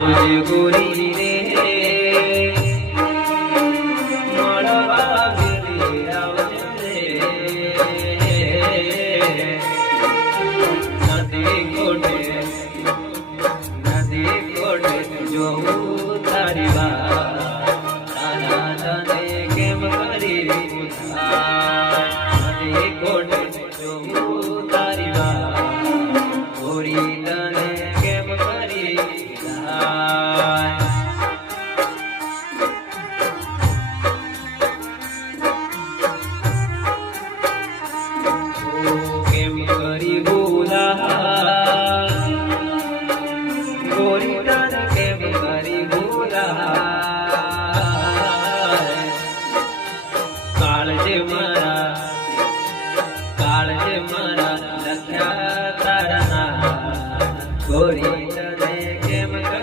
ગોરી રે મળવા ઘરે આવજે નદી કોઠે જોઉં તારી વાત